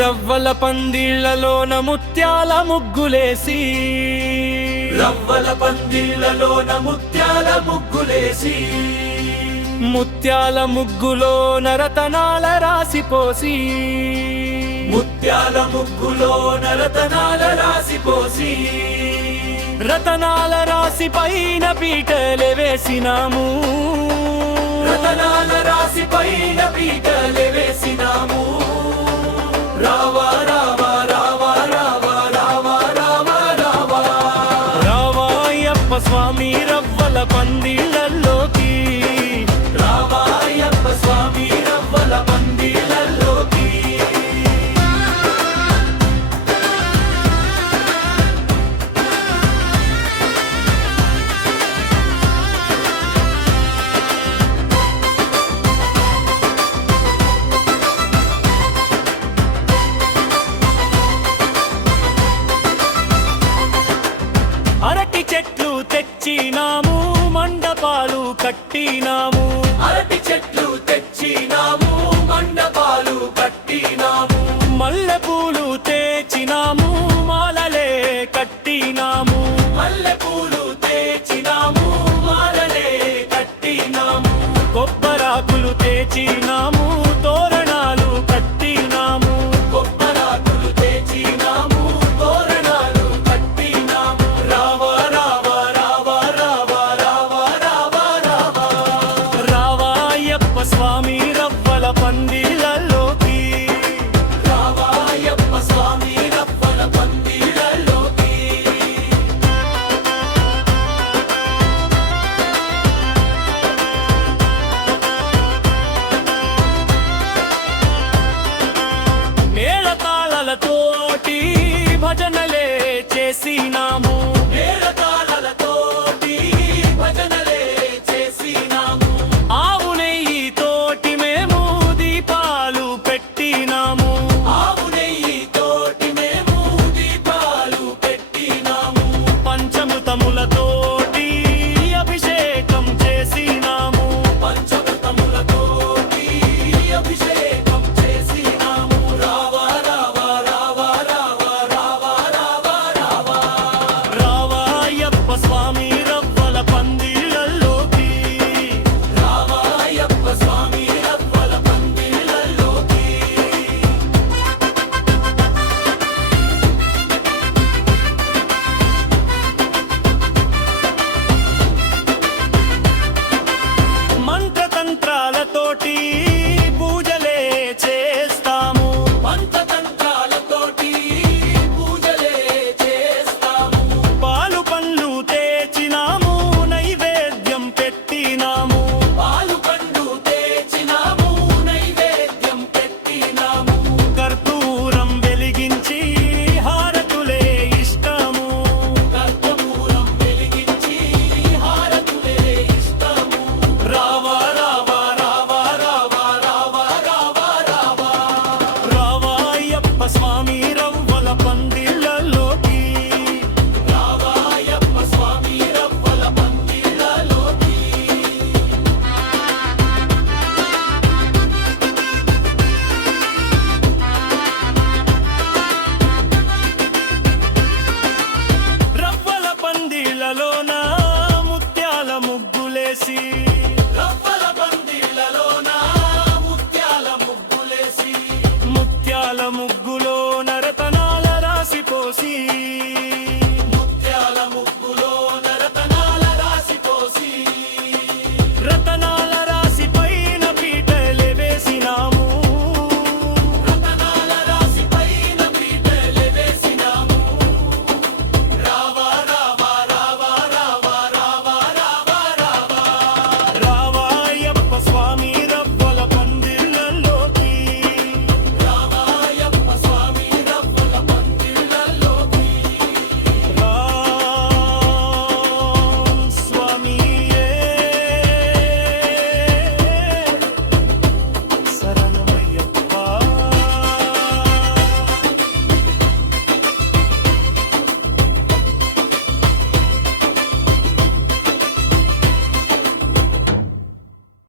రవ్వల పందిళ్లలోన ముత్యాల ముగ్గులేసి, రవ్వల పందిళ్లలోన ముత్యాల ముగ్గులేసి, ముత్యాల ముగ్గులో నరతనాల రాసిపోసి, ముత్యాల ముగ్గులో నరతనాల రాసిపోసి, రతనాల రాసి పైన పీటలే వేసినాము, రతనాల రాసి పైన పీటలే వేసినాము. రావా రావా రావా రావా రావా రావా రావా రావా అయ్యప్ప స్వామి రవ్వల పందిళ్ళల్లోకి, రావా అయ్యప్ప స్వామి రవ్వల పందిళ్ళల్లోకి. అరటి చెట్లు తెచ్చినాము, మండపాలు కట్టినాము, అరటి చెట్లు తెచ్చినాము, మండపాలు కట్టినాము, మల్లెపూలు తెచ్చినాము, మాలలే కట్టినాము, మల్లెపూలు